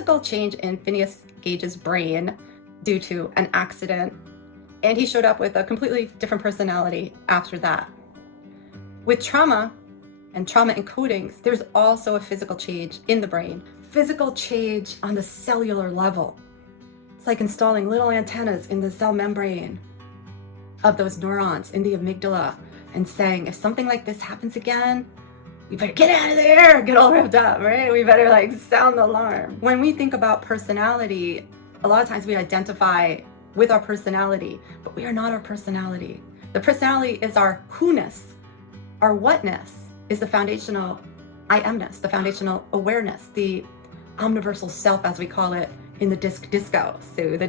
physical change in Phineas Gage's brain due to an accident, and he showed up with a completely different personality after that. With trauma and trauma encodings, there's also a physical change in the brain, physical change on the cellular level. It's like installing little antennas in the cell membrane of those neurons in the amygdala and saying, if something like this happens again, we better get out of there, get all revved up, right? We better like sound the alarm. When we think about personality, a lot of times we identify with our personality, but we are not our personality. The personality is our who-ness. Our whatness is the foundational I amness, the foundational awareness, the omniversal self, as we call it in the disc disco. So the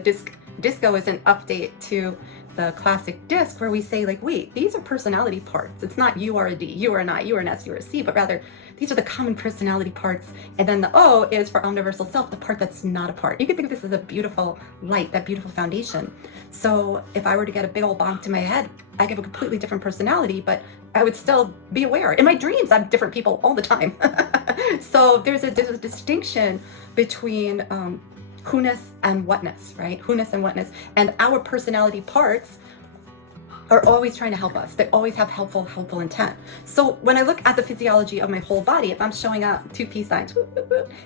disco is an update to the classic disc where we say like, wait, these are personality parts. It's not you are a D, you are an I, you are an S, you are a C, but rather these are the common personality parts. And then the O is for omniversal self, the part that's not a part. You can think of this as a beautiful light, that beautiful foundation. So if I were to get a big old bonk to my head, I have a completely different personality, but I would still be aware. In my dreams, I'm different people all the time. So there's a distinction between who-ness and whatness, right? Who-ness and whatness. And our personality parts are always trying to help us. They always have helpful intent. So when I look at the physiology of my whole body, if I'm showing up 2 peace signs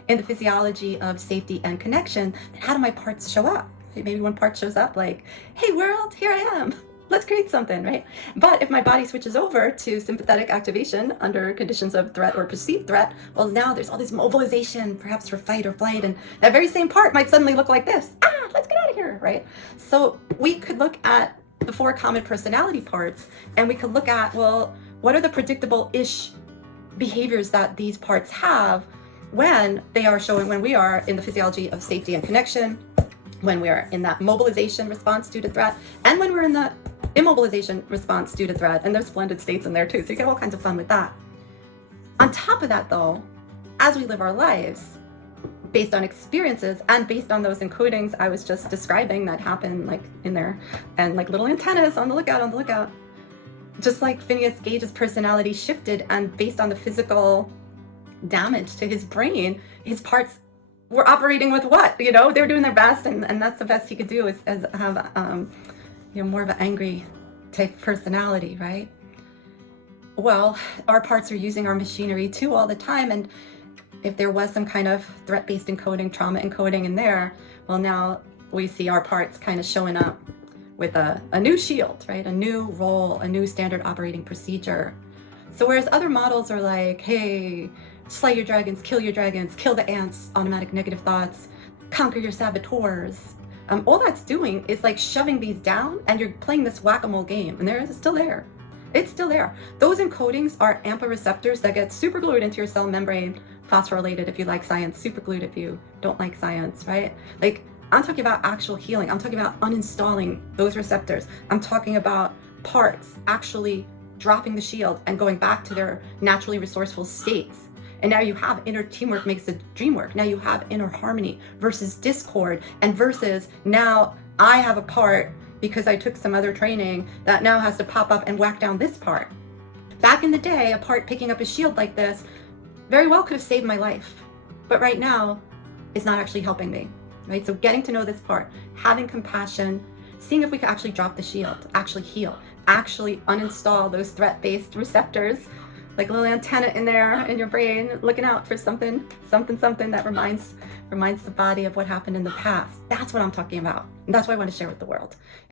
in the physiology of safety and connection, then how do my parts show up? Maybe one part shows up like, hey world, here I am. Let's create something, right? But if my body switches over to sympathetic activation under conditions of threat or perceived threat, well, now there's all this mobilization, perhaps for fight or flight, and that very same part might suddenly look like this. Let's get out of here, right? So we could look at the 4 common personality parts, and we could look at, well, what are the predictable-ish behaviors that these parts have when they are showing, when we are in the physiology of safety and connection, when we're in that mobilization response due to threat, and when we're in the immobilization response due to threat. And there's blended states in there too, so you get all kinds of fun with that. On top of that though, as we live our lives, based on experiences and based on those encodings I was just describing that happen like in there, and like little antennas on the lookout, just like Phineas Gage's personality shifted, and based on the physical damage to his brain, his parts were operating with what? You know, they were doing their best, and that's the best he could do is have more of an angry type personality, right? Well, our parts are using our machinery too all the time, and if there was some kind of threat-based encoding, trauma encoding in there, well, now we see our parts kind of showing up with a new shield, right? A new role, a new standard operating procedure. So whereas other models are like, hey, slay your dragons, kill the ants, automatic negative thoughts, conquer your saboteurs. All that's doing is like shoving these down, and you're playing this whack-a-mole game, and it's still there. It's still there. Those encodings are AMPA receptors that get superglued into your cell membrane, phosphorylated if you like science, superglued if you don't like science, right? Like, I'm talking about actual healing. I'm talking about uninstalling those receptors. I'm talking about parts actually dropping the shield and going back to their naturally resourceful states. And now you have inner teamwork makes the dream work. Now you have inner harmony versus discord, and versus now I have a part because I took some other training that now has to pop up and whack down this part. Back in the day, a part picking up a shield like this very well could have saved my life. But right now, it's not actually helping me, right? So getting to know this part, having compassion, seeing if we can actually drop the shield, actually heal, actually uninstall those threat-based receptors, like a little antenna in there in your brain, looking out for something that reminds the body of what happened in the past. That's what I'm talking about. And that's what I want to share with the world.